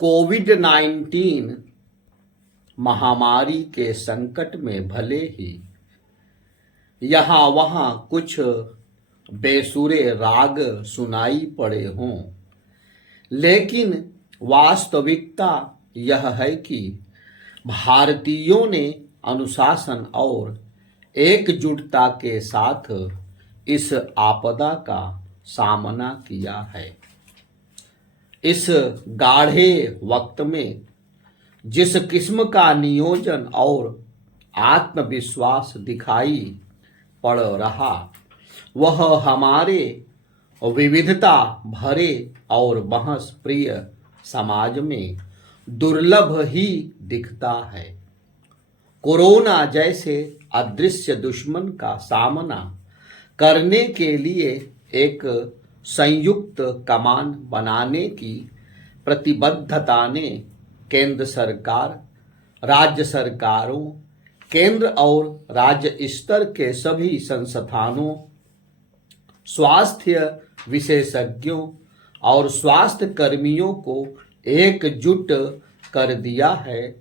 कोविड-19 महामारी के संकट में भले ही यहाँ वहाँ कुछ बेसुरे राग सुनाई पड़े हों, लेकिन वास्तविकता यह है कि भारतीयों ने अनुशासन और एकजुटता के साथ इस आपदा का सामना किया है। इस गाढ़े वक्त में जिस किस्म का नियोजन और आत्मविश्वास दिखाई पड़ रहा, वह हमारे विविधता भरे और बहस प्रिय समाज में दुर्लभ ही दिखता है। कोरोना जैसे अदृश्य दुश्मन का सामना करने के लिए एक संयुक्त कमान बनाने की प्रतिबद्धता ने केंद्र सरकार, राज्य सरकारों, केंद्र और राज्य स्तर के सभी संस्थानों, स्वास्थ्य विशेषज्ञों और स्वास्थ्य कर्मियों को एकजुट कर दिया है,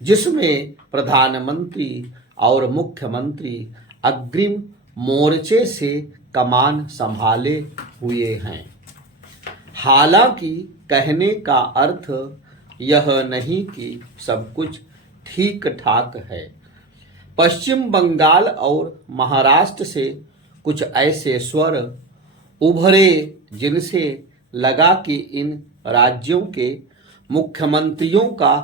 जिसमें प्रधानमंत्री और मुख्यमंत्री अग्रिम मोर्चे से कमान संभाले हुए हैं। हालांकि कहने का अर्थ यह नहीं कि सब कुछ ठीक ठाक है। पश्चिम बंगाल और महाराष्ट्र से कुछ ऐसे स्वर उभरे जिनसे लगा कि इन राज्यों के मुख्यमंत्रियों का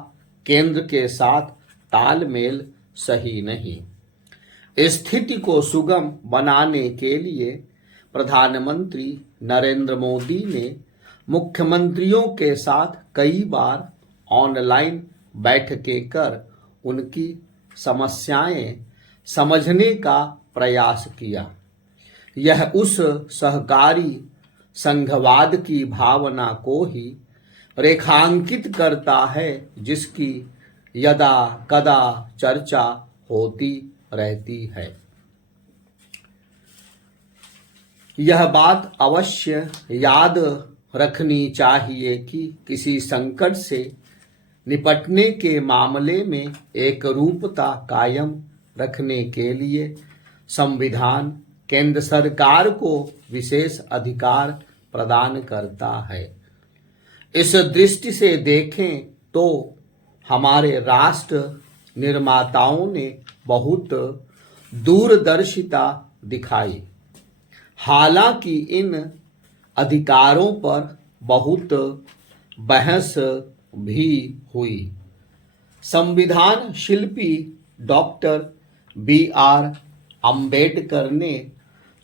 केंद्र के साथ तालमेल सही नहीं। स्थिति को सुगम बनाने के लिए प्रधानमंत्री नरेंद्र मोदी ने मुख्यमंत्रियों के साथ कई बार ऑनलाइन बैठकें कर उनकी समस्याएं समझने का प्रयास किया। यह उस सहकारी संघवाद की भावना को ही रेखांकित करता है जिसकी यदा कदा चर्चा होती रहती है। यह बात अवश्य याद रखनी चाहिए कि किसी संकट से निपटने के मामले में एक रूपता कायम रखने के लिए संविधान केंद्र सरकार को विशेष अधिकार प्रदान करता है। इस दृष्टि से देखें तो हमारे राष्ट्र निर्माताओं ने बहुत दूरदर्शिता दिखाई। हालांकि इन अधिकारों पर बहुत बहस भी हुई। संविधान शिल्पी डॉक्टर B.R. अम्बेडकर ने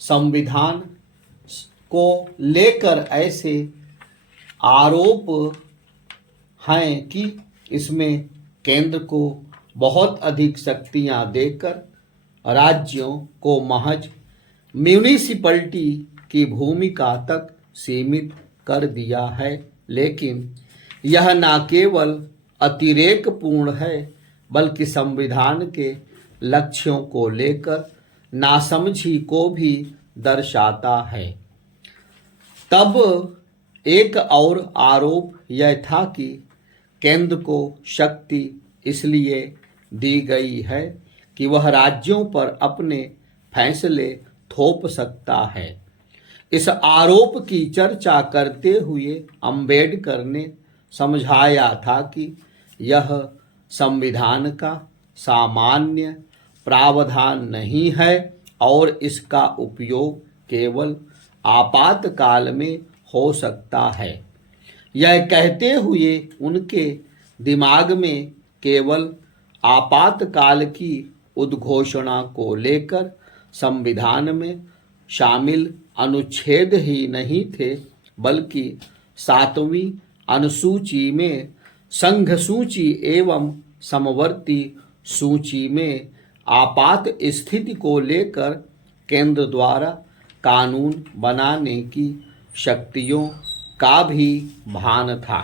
संविधान को लेकर ऐसे आरोप हैं कि इसमें केंद्र को बहुत अधिक शक्तियां देकर राज्यों को महज म्यूनिसिपैलिटी की भूमिका तक सीमित कर दिया है। लेकिन यह न केवल अतिरेकपूर्ण है बल्कि संविधान के लक्ष्यों को लेकर नासमझी को भी दर्शाता है। तब एक और आरोप यह था कि केंद्र को शक्ति इसलिए दी गई है कि वह राज्यों पर अपने फैसले थोप सकता है। इस आरोप की चर्चा करते हुए अम्बेडकर ने समझाया था कि यह संविधान का सामान्य प्रावधान नहीं है और इसका उपयोग केवल आपातकाल में हो सकता है। यह कहते हुए उनके दिमाग में केवल आपातकाल की उद्घोषणा को लेकर संविधान में शामिल अनुच्छेद ही नहीं थे, बल्कि 7वीं अनुसूची में संघ सूची एवं समवर्ती सूची में आपात स्थिति को लेकर केंद्र द्वारा कानून बनाने की शक्तियों का भी भान था।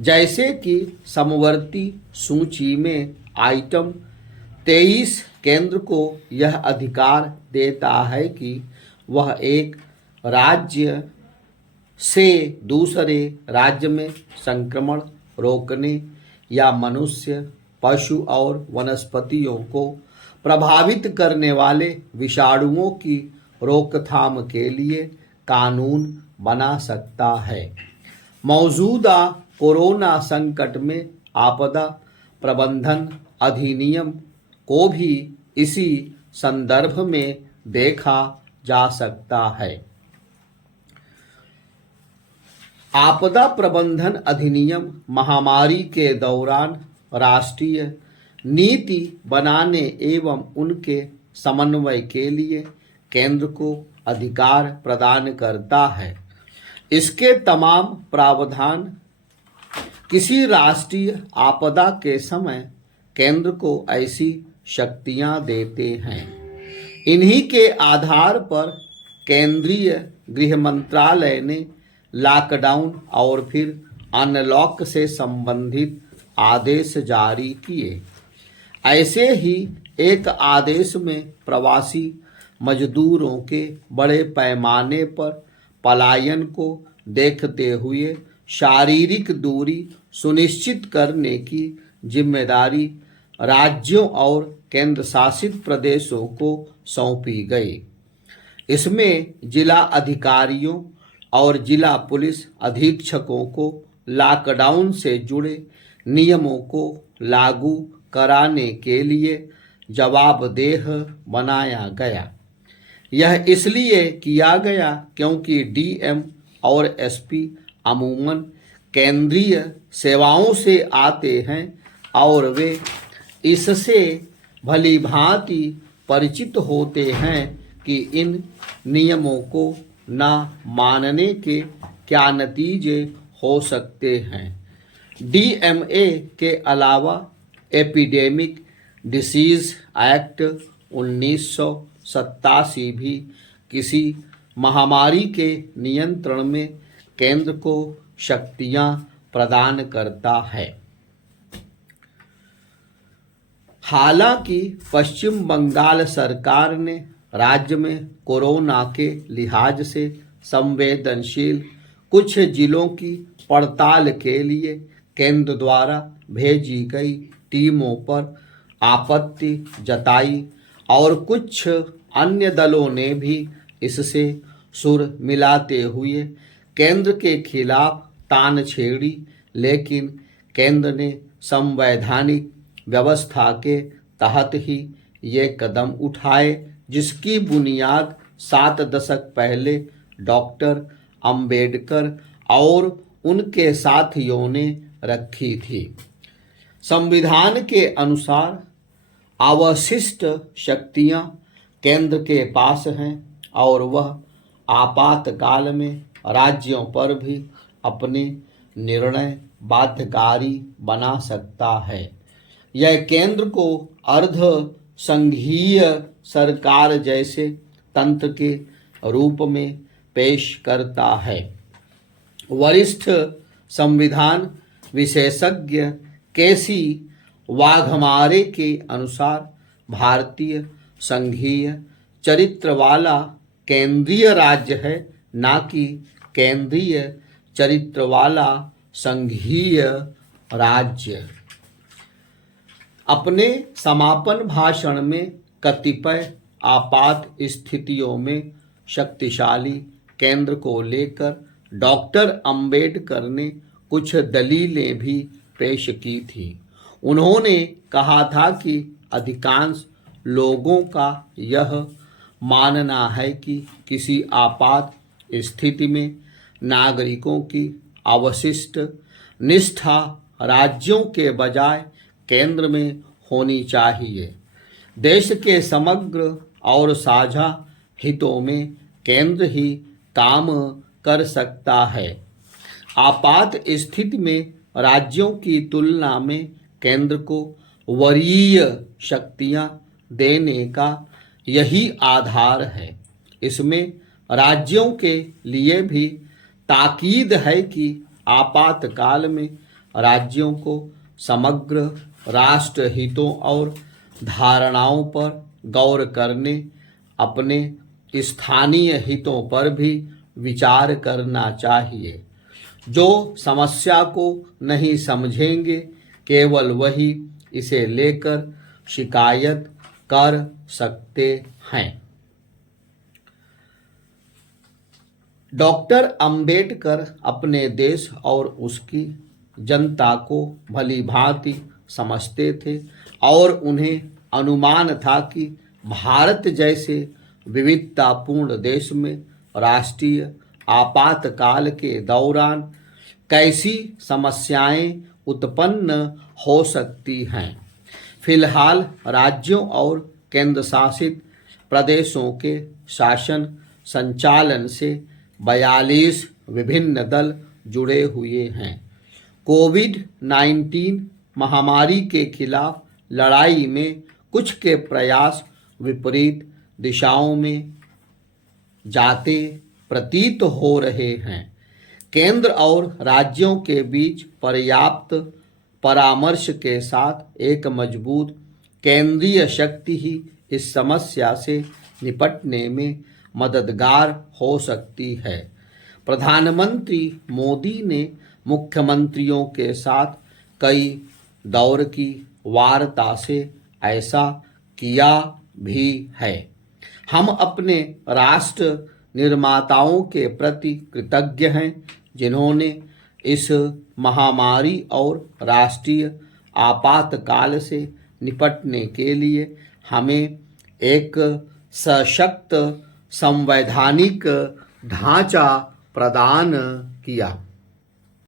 जैसे कि समवर्ती सूची में आइटम 23 केंद्र को यह अधिकार देता है कि वह एक राज्य से दूसरे राज्य में संक्रमण रोकने या मनुष्य, पशु और वनस्पतियों को प्रभावित करने वाले विषाणुओं की रोकथाम के लिए कानून बना सकता है। मौजूदा कोरोना संकट में आपदा प्रबंधन अधिनियम को भी इसी संदर्भ में देखा जा सकता है। आपदा प्रबंधन अधिनियम महामारी के दौरान राष्ट्रीय नीति बनाने एवं उनके समन्वय के लिए केंद्र को अधिकार प्रदान करता है। इसके तमाम प्रावधान किसी राष्ट्रीय आपदा के समय केंद्र को ऐसी शक्तियां देते हैं। इन्हीं के आधार पर केंद्रीय गृह मंत्रालय ने लॉकडाउन और फिर अनलॉक से संबंधित आदेश जारी किए। ऐसे ही एक आदेश में प्रवासी मजदूरों के बड़े पैमाने पर पलायन को देखते हुए शारीरिक दूरी सुनिश्चित करने की जिम्मेदारी राज्यों और केंद्र शासित प्रदेशों को सौंपी गई। इसमें जिला अधिकारियों और जिला पुलिस अधीक्षकों को लॉकडाउन से जुड़े नियमों को लागू कराने के लिए जवाबदेह बनाया गया। यह इसलिए किया गया क्योंकि डीएम और एसपी अमूमन केंद्रीय सेवाओं से आते हैं और वे इससे भली भांति परिचित होते हैं कि इन नियमों को न मानने के क्या नतीजे हो सकते हैं। डीएमए के अलावा एपिडेमिक डिसीज एक्ट 1987 भी किसी महामारी के नियंत्रण में केंद्र को शक्तियां प्रदान करता है। हालांकि पश्चिम बंगाल सरकार ने राज्य में कोरोना के लिहाज से संवेदनशील कुछ जिलों की पड़ताल के लिए केंद्र द्वारा भेजी गई टीमों पर आपत्ति जताई और कुछ अन्य दलों ने भी इससे सुर मिलाते हुए केंद्र के खिलाफ तान छेड़ी, लेकिन केंद्र ने संवैधानिक व्यवस्था के तहत ही ये कदम उठाए जिसकी बुनियाद 7 दशक पहले डॉक्टर अंबेडकर और उनके साथियों ने रखी थी। संविधान के अनुसार अवशिष्ट शक्तियां केंद्र के पास हैं और वह आपातकाल में राज्यों पर भी अपने निर्णय बाध्यकारी बना सकता है। यह केंद्र को अर्ध संघीय सरकार जैसे तंत्र के रूप में पेश करता है। वरिष्ठ संविधान विशेषज्ञ केसी वाघमारे के अनुसार भारतीय संघीय चरित्र वाला केंद्रीय राज्य है, ना कि केंद्रीय चरित्र वाला संघीय राज्य। अपने समापन भाषण में कतिपय आपात स्थितियों में शक्तिशाली केंद्र को लेकर डॉक्टर अंबेडकर ने कुछ दलीलें भी पेश की थी। उन्होंने कहा था कि अधिकांश लोगों का यह मानना है कि किसी आपात स्थिति में नागरिकों की अवशिष्ट निष्ठा राज्यों के बजाय केंद्र में होनी चाहिए। देश के समग्र और साझा हितों में केंद्र ही काम कर सकता है। आपात स्थिति में राज्यों की तुलना में केंद्र को वरीय शक्तियां देने का यही आधार है। इसमें राज्यों के लिए भी ताकीद है कि आपातकाल में राज्यों को समग्र राष्ट्र हितों और धारणाओं पर गौर करने, अपने स्थानीय हितों पर भी विचार करना चाहिए। जो समस्या को नहीं समझेंगे केवल वही इसे लेकर शिकायत कर सकते हैं। डॉक्टर अंबेडकर अपने देश और उसकी जनता को भली भांति समझते थे और उन्हें अनुमान था कि भारत जैसे विविधतापूर्ण देश में राष्ट्रीय आपातकाल के दौरान कैसी समस्याएं उत्पन्न हो सकती हैं। फिलहाल राज्यों और केंद्र शासित प्रदेशों के शासन संचालन से 42 विभिन्न दल जुड़े हुए हैं। कोविड-19 महामारी के खिलाफ लड़ाई में कुछ के प्रयास विपरीत दिशाओं में जाते प्रतीत हो रहे हैं। केंद्र और राज्यों के बीच पर्याप्त परामर्श के साथ एक मजबूत केंद्रीय शक्ति ही इस समस्या से निपटने में मददगार हो सकती है। प्रधानमंत्री मोदी ने मुख्यमंत्रियों के साथ कई दौर की वार्ता से ऐसा किया भी है। हम अपने राष्ट्र निर्माताओं के प्रति कृतज्ञ हैं जिन्होंने इस महामारी और राष्ट्रीय आपातकाल से निपटने के लिए हमें एक सशक्त संवैधानिक ढांचा प्रदान किया।